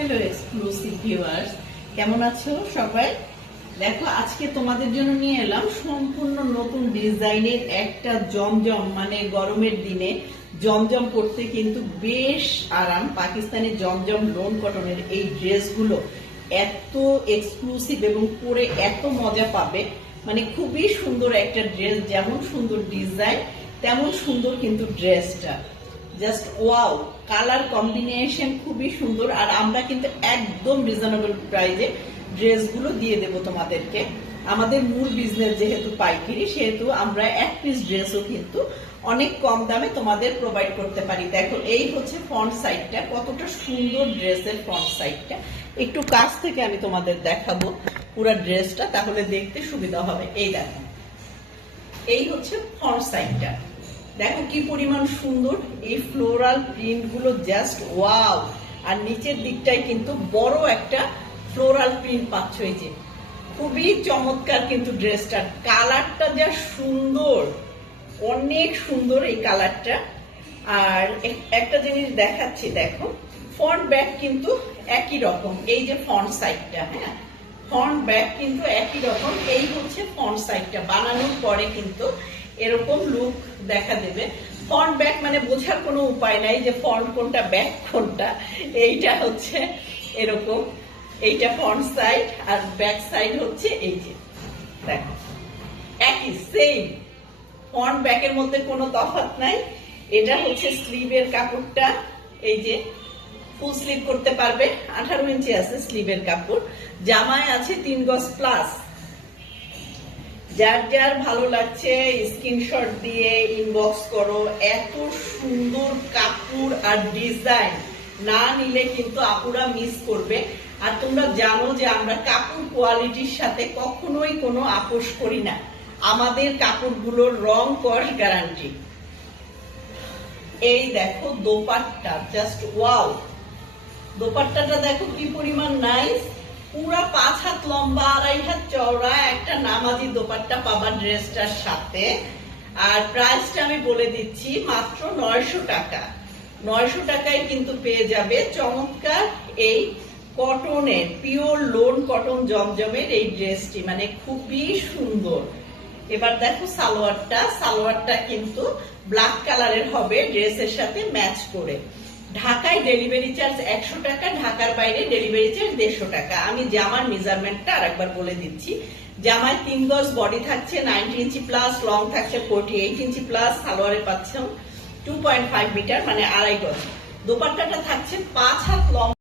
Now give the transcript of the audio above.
Hello exclusive viewers, কেমন আছো সবাই? দেখো, আজকে তোমাদের জন্য নিয়ে এলাম সম্পূর্ণ নতুন ডিজাইনের একটা জমজম, মানে গরমের দিনে জমজম পরতে কিন্তু বেশ আরাম। পাকিস্তানি জমজম লোন কটনের এই ড্রেসগুলো এত এক্সক্লুসিভ এবং পরে এত মজা পাবে, মানে খুবই সুন্দর একটা ড্রেস। যেমন সুন্দর ডিজাইন তেমন সুন্দর কিন্তু ড্রেসটা, জাস্ট ওয়াও। কালার কম্বিনেশন খুবই সুন্দর, আর আমরা কিন্তু একদম রিজনেবল প্রাইসে ড্রেসগুলো দিয়ে দেব তোমাদেরকে। আমাদের মূল বিজনেস যেহেতু পাইকারি, সেহেতু আমরা এক পিস ড্রেসও কিন্তু অনেক কম দামে তোমাদের প্রোভাইড করতে পারি। দেখো, এই হচ্ছে ফ্রন্ট সাইডটা, কতটা সুন্দর ড্রেসের ফ্রন্ট সাইডটা। একটু কাছ থেকে আমি তোমাদের দেখাবো পুরো ড্রেসটা, তাহলে দেখতে সুবিধা হবে। এই দেখো, এই হচ্ছে ফ্রন্ট সাইডটা। দেখো কি পরিমাণ সুন্দর, এই ফ্লোরাল প্রিন্ট গুলো জাস্ট ওয়াও। আর নিচের দিকটায় কিন্তু বড় একটা ফ্লোরাল প্রিন্ট পাচ্ছ, এই যে খুবই চমৎকার কিন্তু ড্রেসটার কালারটা যা সুন্দর, অনেক সুন্দর এই কালারটা। আর একটা জিনিস দেখাচ্ছি, দেখো ফ্রন্ট ব্যাক কিন্তু একই রকম। এই যে ফ্রন্ট সাইডটা, হ্যাঁ ফ্রন্ট ব্যাক কিন্তু একই রকম। এই হচ্ছে ফ্রন্ট সাইডটা, বানানোর পরে কিন্তু এরকম লুক দেখা দেবে। ফ্রন্ট ব্যাক মানে বোঝার কোনো উপায় নাই যে ফ্রন্ট কোনটা ব্যাক কোনটা। এইটা হচ্ছে এরকম, এইটা ফ্রন্ট সাইড আর ব্যাক সাইড হচ্ছে এই যে দেখো একই সেম। ফ্রন্ট ব্যাকের মধ্যে কোনো তফাৎ নাই। এটা হচ্ছে স্লিভের কাপড়টা, এই যে ফুল স্লিভ করতে পারবে, 18 ইঞ্চি আছে স্লিভের কাপড়। জামায় আছে 3 গজ প্লাস। যার যার ভালো লাগছে স্ক্রিনশট দিয়ে ইনবক্স করো। এত সুন্দর কাপড় আর ডিজাইন না নিলে কিন্তু আপুরা মিস করবে। আর তোমরা জানো যে আমরা কাপড় কোয়ালিটির সাথে কখনোই কোনো আপোষ করি না। আমাদের কাপড়গুলোর রং কস গ্যারান্টি। এই দেখো দোপাট্টা, জাস্ট ওয়াও। দোপাট্টাটা দেখো কি পরিমাণ নাইস, পুরা 5 হাত লম্বা, 2.5 হাত চওড়া একটা নামাজি দোপাট্টা পাবা ড্রেসটার সাথে। আর প্রাইসটা আমি বলে দিচ্ছি, মাত্র 900 টাকা। 900 টাকায় কিন্তু পেয়ে যাবে চমৎকার এই কটনের, পিওর লোন কটন জমজমের এই ড্রেসটি, মানে খুবই সুন্দর। এবার দেখো সালোয়ারটা, সালোয়ারটা কিন্তু ব্ল্যাক কালারের হবে ড্রেসের সাথে ম্যাচ করে। ঢাকায় ডেলিভারি চার্জ 100 টাকা, ঢাকার বাইরে ডেলিভারি চার্জ 150 টাকা। আমি জামার মেজারমেন্টটা আরেকবার বলে দিচ্ছি। জামায় 3 গজ বডি থাকছে, 90 ইঞ্চি প্লাস, লং থাকছে 48 ইঞ্চি প্লাস, সালোয়ারে পাচ্ছেন 2.5 মিটার মানে 2.5 গজ। দোপাট্টাটা থাকছে 5 হাত লং।